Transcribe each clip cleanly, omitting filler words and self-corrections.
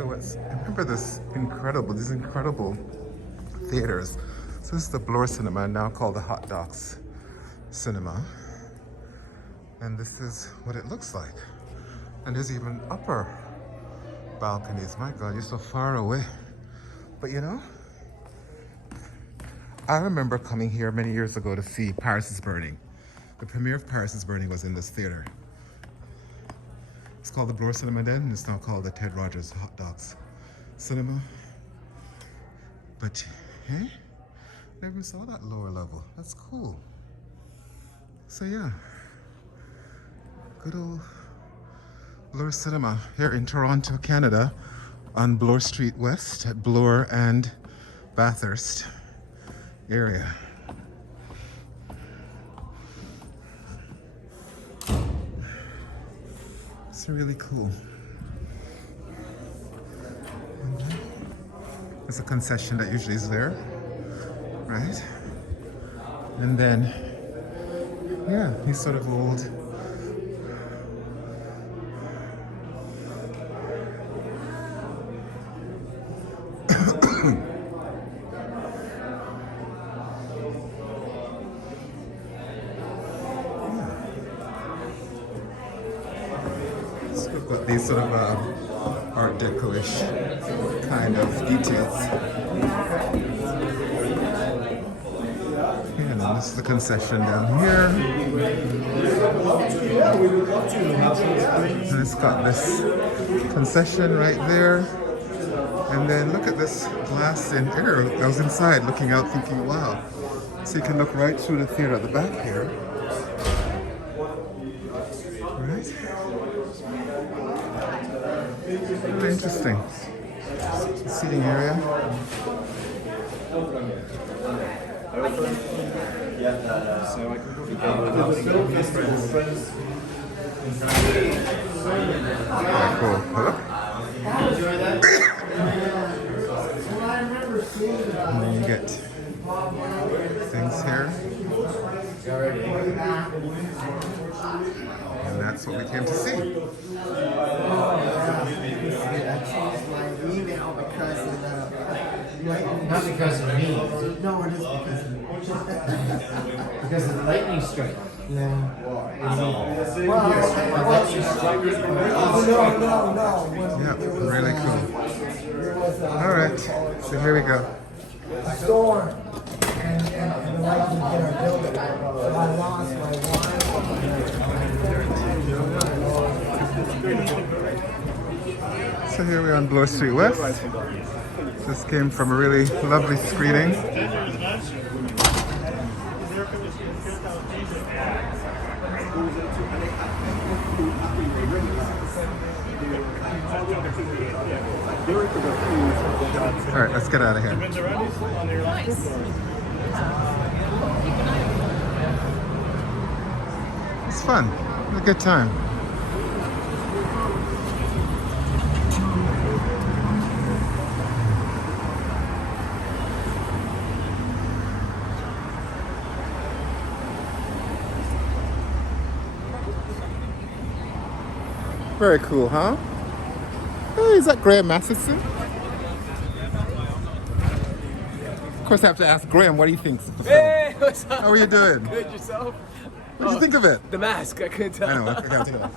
Remember these incredible theaters. So this is the Bloor Cinema, now called the Hot Docs Cinema. And this is what it looks like. And there's even upper balconies. My God, you're so far away. But you know, I remember coming here many years ago to see Paris is Burning. The premiere of Paris is Burning was in this theater. It's called the Bloor Cinema then, and it's now called the Ted Rogers Hot Dogs Cinema. But, hey, never saw that lower level. That's cool. So yeah, good old Bloor Cinema here in Toronto, Canada, on Bloor Street West at Bloor and Bathurst area. It's really cool. There's a concession that usually is there, right? And then, yeah, these sort of old got these sort of Art Deco-ish kind of details. And then this is the concession down here. And it's got this concession right there. And then look at this glass in here. I was inside looking out thinking, wow. So you can look right through the theater at the back here. Right? Very interesting. Seating area. Very cool. Hello? And then you get things here. And that's what we came to see. Not because of me. No, it is because of me. Because of the lightning strike. Yeah. Yeah, really cool. All right, so here we go. A storm and the lightning hit our building. So I lost my wife. So here we are on Bloor Street West. Just came from a really lovely screening. All right, let's get out of here. It's fun. It was a good time. Very cool, huh? Hey, is that Graham Masterson? Of course, I have to ask Graham what he thinks of the film. Hey, what's up? How are you doing? Good, yourself? What did you think of it? The Mask, I couldn't tell. I know, I can't think of it.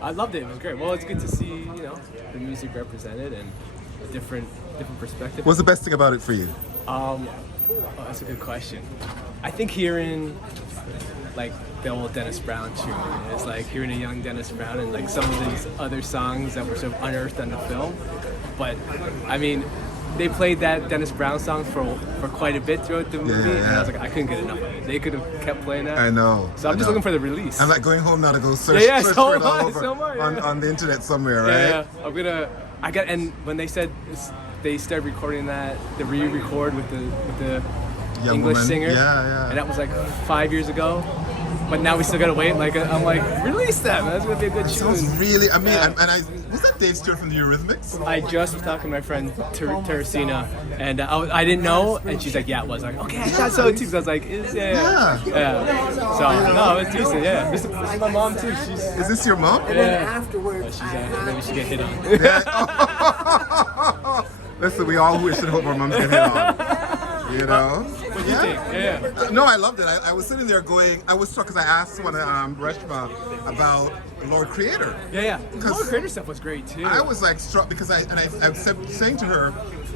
I loved it. It was great. Well, it's good to see, the music represented and a different perspective. What's the best thing about it for you? That's a good question. I think hearing like the old Dennis Brown tune, it's like hearing a young Dennis Brown and like some of these other songs that were sort of unearthed on the film. But I mean, they played that Dennis Brown song for quite a bit throughout the movie, and I was like, I couldn't get enough of it. They could have kept playing that. I know. So I'm just looking for the release. I'm like going home now to go search, Yeah, search so for it all am I, over so am I, yeah. on the internet somewhere, right? Yeah. And when they said they started recording that, the re-record with the Young English woman. singer, Yeah. and that was like 5 years ago. But now we still gotta wait. Like I'm like, release that, man. That's gonna be a good It sounds tune. really, I mean, Yeah. and I Was that Dave Stewart from the Eurythmics? I just was talking to my friend Teresina, and I didn't know, and she's like, yeah, it was. Like, okay, I thought so too. So I was like, yeah. So no, it was decent. Yeah, this is my mom too. Is this your mom? And then afterwards, Maybe she get hit on. Listen, we all wish and hope our moms get hit on. You know? What do you think? Yeah. No, I loved it. I was sitting there going, I was struck because I asked one of Reshma about Lord Creator. Yeah. The Lord Creator stuff was great too. I was like struck because I kept saying to her,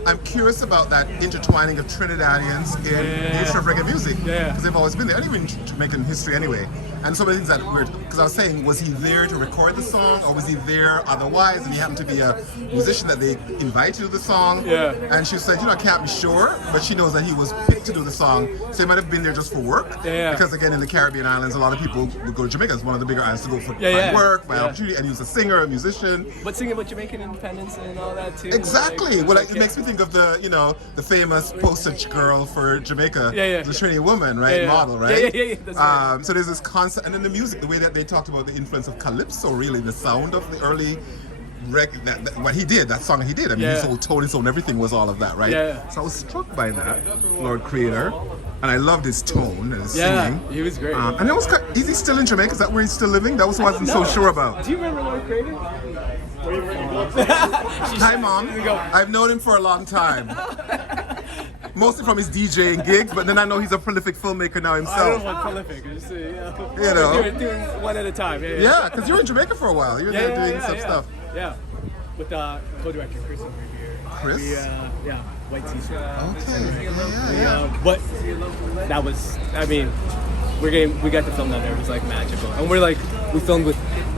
I'm curious about that intertwining of Trinidadians in the history of reggae music. Yeah. Because they've always been there, and even Jamaican history anyway. And some of the things that were, because I was saying, was he there to record the song, or was he there otherwise, and he happened to be a musician that they invited to do the song? Yeah. And she said, I can't be sure, but she knows that he was picked to do the song, so he might have been there just for work. Yeah. Because again, in the Caribbean islands, a lot of people would go to Jamaica. It's one of the bigger islands to go for work, by opportunity, and he was a singer, a musician. But singing about Jamaican independence and all that too. Exactly. It makes me think of the famous poster girl for Jamaica, the Trini woman, right? Model, right? Yeah. That's right. So there's this concept, and then the music, the way that they talked about the influence of calypso, really, the sound of the early what he did, that song he did. I mean, his whole tone, his own everything was all of that, right? Yeah. So I was struck by that, Lord Creator, and I loved his tone and his singing. He was great. And it was is he still in Jamaica? Is that where he's still living? That was what I wasn't so sure about. Do you remember Lord Creator? Hi, Mom. I've known him for a long time. Mostly from his DJing gigs, but then I know he's a prolific filmmaker now I himself. don't know what prolific. Just, doing one at a time. Yeah, because you were in Jamaica for a while. You were there doing some stuff. Yeah, with co-director Chris over here. Chris? White T-shirt. Okay. But that was, we got to film that there. It was like magical, and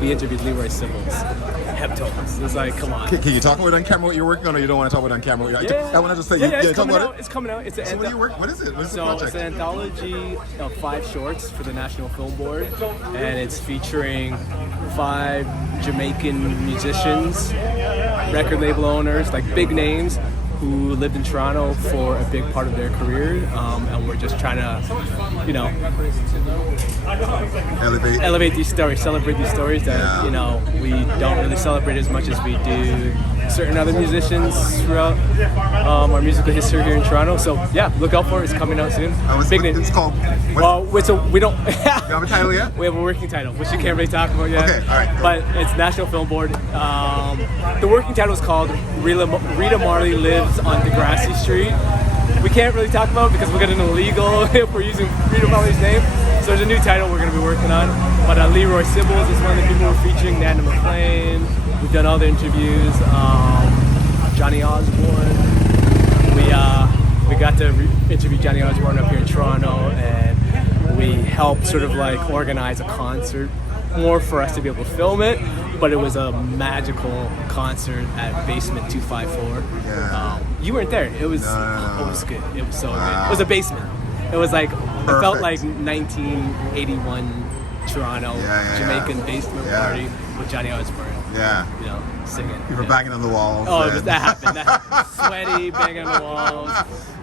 we interviewed Leroy Sibbles, Heptones. It was like, come on. Can you talk about it on camera what you're working on, or you don't want to talk about it on camera? I want to just say, it's talk coming about out. it. It's coming out. It's So what is it? What is the So project? it's an anthology of 5 shorts for the National Film Board, and it's featuring 5 Jamaican musicians, record label owners, like big names, who lived in Toronto for a big part of their career, and we're just trying to, elevate these stories, celebrate these stories that we don't really celebrate as much as we do certain other musicians throughout our musical history here in Toronto. So look out for it. It's coming out soon. Big name. It's called. We don't. You have a title yet? We have a working title, which you can't really talk about yet. Okay, all right. But it's National Film Board. The working title is called Rita Marley Lives on Degrassi Street. We can't really talk about it because we'll get an illegal if we're using Rita Marley's name. So there's a new title we're going to be working on. But Leroy Sibbles is one of the people we're featuring. Nana McClain. We've done all the interviews. Johnny Osborne. We got to interview Johnny Osborne up here in Toronto, and we helped sort of like organize a concert more for us to be able to film it, but it was a magical concert at Basement 254. You weren't there. It was it was good. It was so good. It was a basement. It was like it felt like 1981 Toronto Jamaican basement party with Johnny Osborne. Singing. You were banging on the walls. That happened. Sweaty, banging on the walls.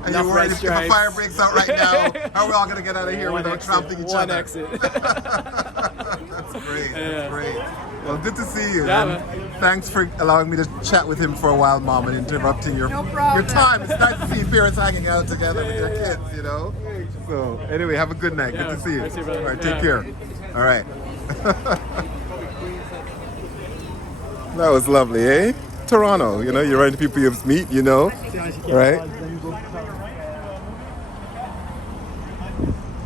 And you're worried if a fire breaks out right now, how are we all going to get out of here without trampling each other? One exit. That's great. That's great. Well, good to see you. Man. Thanks for allowing me to chat with him for a while, Mom, and interrupting your time. It's nice to see parents hanging out together with their kids, So, anyway, have a good night. Good to see you. All right, take care. All right. That was lovely, eh? Toronto, you're around people you meet, right?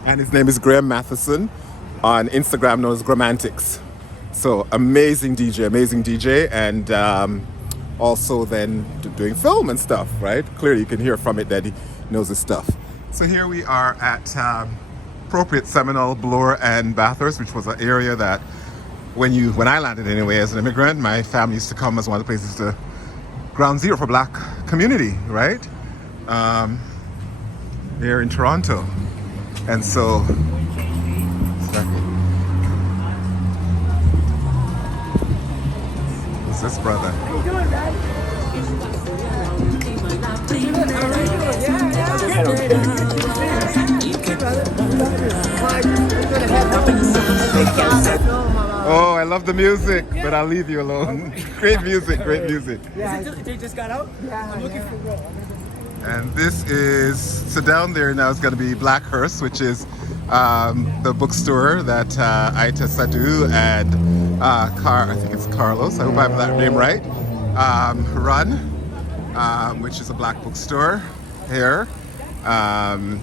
And his name is Graham Matheson, on Instagram known as Gramantics. So amazing DJ, and also then doing film and stuff, right? Clearly you can hear from it that he knows his stuff. So here we are at appropriate Seminole, Bloor, and Bathurst, which was an area that when I landed anyway as an immigrant, my family used to come as one of the places to ground zero for black community, right? Here in Toronto. And so, who's this brother? How you doing, Dad? Oh, I love the music, but I'll leave you alone. Great music, great music. They just got out? Yeah, I'm looking for real. And this is, so down there now is going to be Blackhurst, which is the bookstore that Aita Sadu and I think it's Carlos, I hope I have that name right, run, which is a black bookstore here.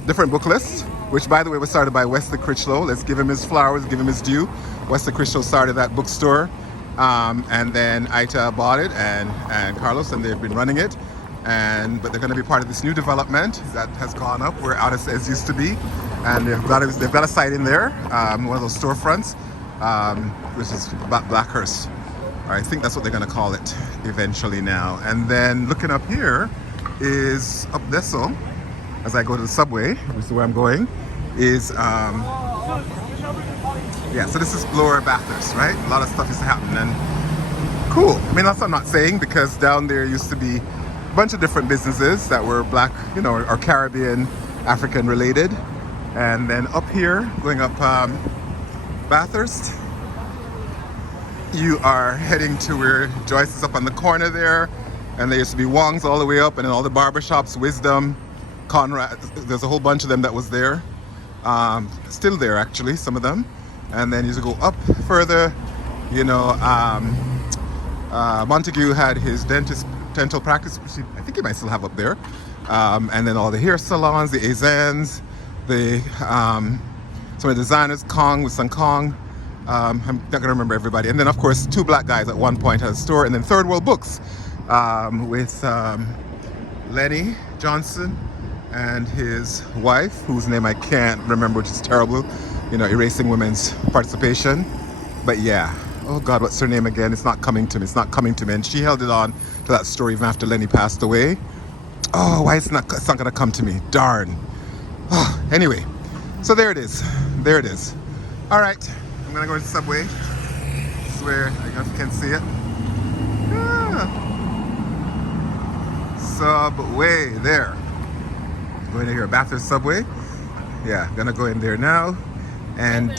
Different book lists, which by the way was started by Wesley Critchlow. Let's give him his flowers, give him his due. Wesley Critchlow started that bookstore, and then Aita bought it, and Carlos, and they've been running it. But they're going to be part of this new development that has gone up where Odyssey's used to be, and they've got a site in there, one of those storefronts, which is Blackhurst. I think that's what they're going to call it eventually now. And then looking up here is up this, so as I go to the subway, which is where I'm going, is yeah. So this is Lower Bathurst, right? A lot of stuff used to happen, and cool. I mean, that's what I'm not saying, because down there used to be bunch of different businesses that were black, you know, or Caribbean, African related. And then up here, going up Bathurst, you are heading to where Joyce is up on the corner there. And there used to be Wong's all the way up, and then all the barbershops, Wisdom, Conrad, there's a whole bunch of them that was there. Still there actually, some of them. And then you go up further, you know, Montague had his dental practice, which I think he might still have up there, and then all the hair salons, the Azans, the some of the designers, Kong with Sun Kong. I'm not gonna remember everybody. And then of course 2 black guys at one point had a store, and then Third World Books with Lenny Johnson and his wife, whose name I can't remember, which is terrible, you know, erasing women's participation. But yeah. Oh God, what's her name again? It's not coming to me. It's not coming to me. And she held it on to that story even after Lenny passed away. Oh, why it's not gonna come to me? Darn. Oh, anyway, so there it is. There it is. All right, I'm gonna go to the subway. This is where, I don't know if you can see it. Subway, there. Going to here, Bathurst subway. Yeah, gonna go in there now. And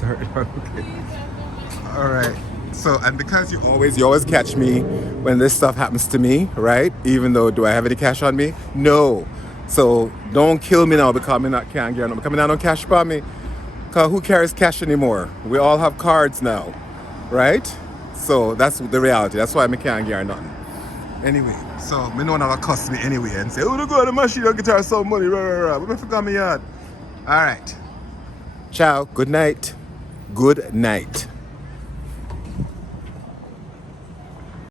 sorry, okay. All right. So, and because you always catch me when this stuff happens to me, right? Even though, do I have any cash on me? No. So don't kill me now because I can't get no. Coming down on cash for me. Cause who carries cash anymore? We all have cards now, right? So that's the reality. That's why I can't get nothing. Anyway, so me know that'll cost me anyway and say, oh, look at the machine, I'll get her some money. But I forgot me yard. All right. Ciao. Good night. Good night.